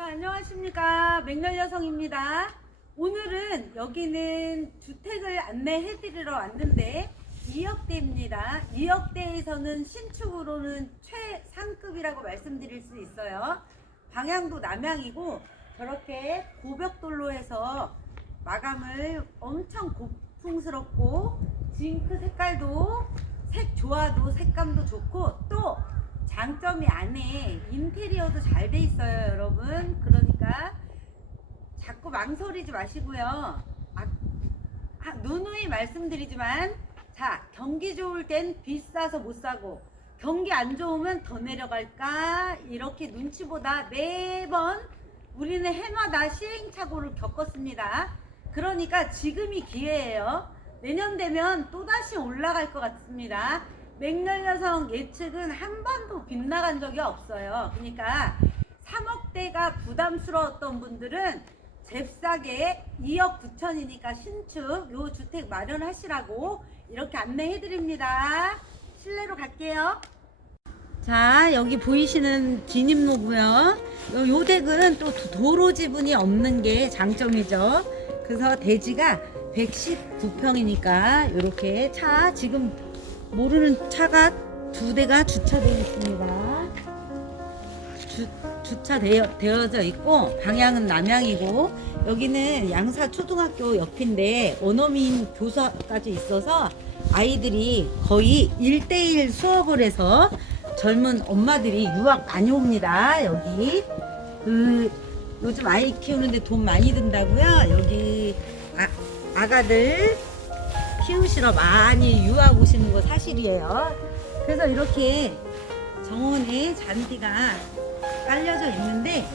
자, 안녕하십니까. 맹렬 여성입니다. 오늘은 여기는 주택을 안내해 드리러 왔는데 2억대입니다. 2억대에서는 신축으로는 최상급이라고 말씀드릴 수 있어요. 방향도 남향이고 저렇게 고벽돌로 해서 마감을 엄청 고풍스럽고 징크 색깔도 색 좋아도 색감도 좋고 또 장점이 안에 인테리어도 잘 돼 있어요 여러분. 그러니까 자꾸 망설이지 마시고요. 아, 아, 누누이 말씀드리지만 자 경기 좋을 땐 비싸서 못 사고 경기 안 좋으면 더 내려갈까? 이렇게 눈치보다 매번 우리는 해마다 시행착오를 겪었습니다. 그러니까 지금이 기회예요. 내년 되면 또다시 올라갈 것 같습니다 맹렬 여성 예측은 한 번도 빗나간 적이 없어요 그러니까 3억대가 부담스러웠던 분들은 잽싸게 2억 9천이니까 신축 요 주택 마련하시라고 이렇게 안내해 드립니다. 실내로 갈게요. 자, 여기 보이시는 진입로고요. 요, 요 댁은 또 도- 도로 지분이 없는 게 장점이죠. 그래서 대지가 119평이니까 이렇게 차 지금 모르는 차가 두 대가 주차되어 있습니다. 주, 주차되어 되어져 있고 방향은 남향이고 여기는 양사 초등학교 옆인데 원어민 교사까지 있어서 아이들이 거의 1대1 수업을 해서 젊은 엄마들이 유학 많이 옵니다. 여기 그 요즘 아이 키우는데 돈 많이 든다고요. 여기 아, 아가들 키우시러 많이 유학 오시는 거 사실이에요. 그래서 이렇게 정원에 잔디가 깔려져 있는데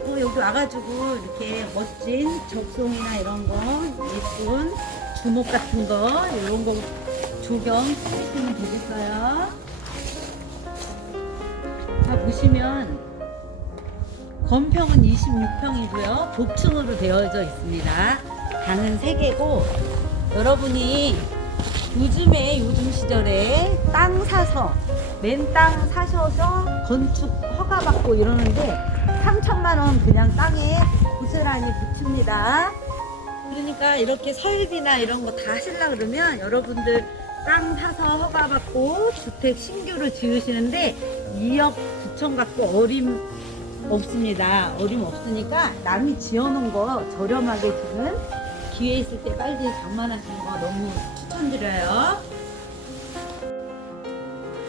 어, 여기 와가지고 이렇게 멋진 적송이나 이런 거 예쁜 주목 같은 거 이런 거 조경 해주시면 되겠어요. 자 보시면 건평은 26평이고요. 복층으로 되어져 있습니다. 방은 3개고 여러분이 요즘에 요즘 시절에 땅 사서 맨 땅 사셔서 건축 허가 받고 이러는데 3천만 원 그냥 땅에 고스란히 붙입니다. 그러니까 이렇게 설비나 이런 거 다 하시려 그러면 여러분들 땅 사서 허가 받고 주택 신규를 지으시는데 2억 9천 갖고 어림 없습니다. 어림 없으니까 남이 지어놓은 거 저렴하게 지금 기회 있을 때 빨리 장만하시는 거 너무 추천드려요.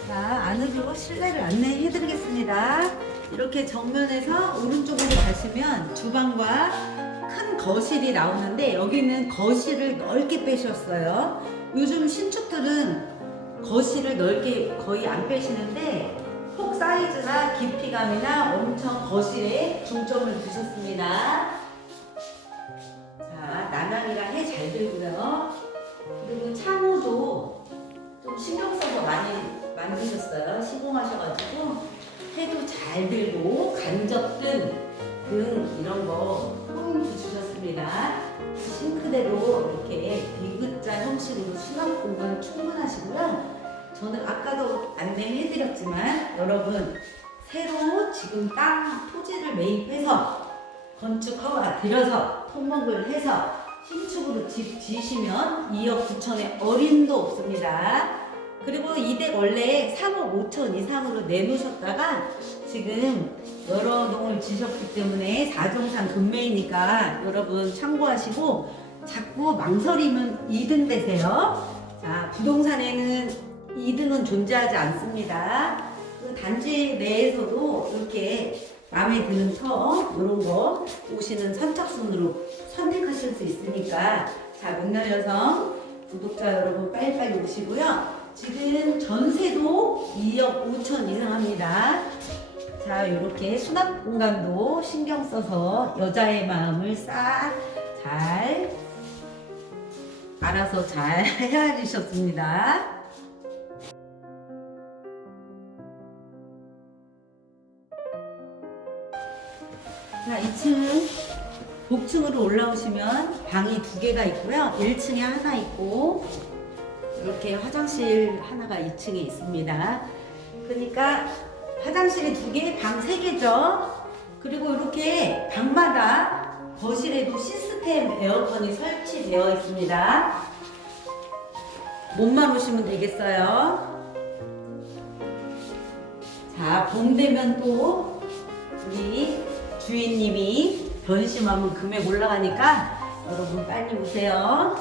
자, 안으로 실내를 안내해 드리겠습니다. 이렇게 정면에서 오른쪽으로 가시면 주방과 큰 거실이 나오는데 여기는 거실을 넓게 빼셨어요. 요즘 신축들은 거실을 넓게 거의 안 빼시는데 폭 사이즈나 깊이감이나 엄청 거실에 중점을 두셨습니다. 자, 남향이라 해잘 들고요. 그리고 창호도 좀 신경 써서 많이 만드셨어요. 시공하셔가지고 해도 잘 들고 간접등 등 이런 거 포인트 주셨습니다. 싱크대도 이렇게 디귿자 형식으로 수납 공간 충분하시고요. 저는 아까도 안내해드렸지만 여러분 새로 지금 땅 토지를 매입해서 건축 허가 들여서 토목을 해서 신축으로 집 지으시면 2억 9천에 어림도 없습니다. 그리고 이댁 원래 3억 5천 이상으로 내놓으셨다가 지금 여러 동을 지셨기 때문에 사정상 금매이니까 여러분 참고하시고 자꾸 망설이면 2등 되세요. 자, 부동산에는 2등은 존재하지 않습니다. 그 단지 내에서도 이렇게 마음에 드는 터 이런 거 오시는 선착순으로 선택하실 수 있으니까 자 문날 여성 구독자 여러분 빨리빨리 오시고요. 지금 전세도 2억 5천 이상 합니다. 자 이렇게 수납 공간도 신경 써서 여자의 마음을 싹 잘 알아서 잘 헤아리셨습니다. 자, 2층 복층으로 올라오시면 방이 두 개가 있고요. 1층에 하나 있고 이렇게 화장실 하나가 2층에 있습니다. 그러니까 화장실이 두 개, 방 세 개죠. 그리고 이렇게 방마다 거실에도 시스템 에어컨이 설치되어 있습니다. 몸만 오시면 되겠어요. 자, 봄 되면 또 우리 주인님이 변심하면 금액 올라가니까 여러분 빨리 오세요.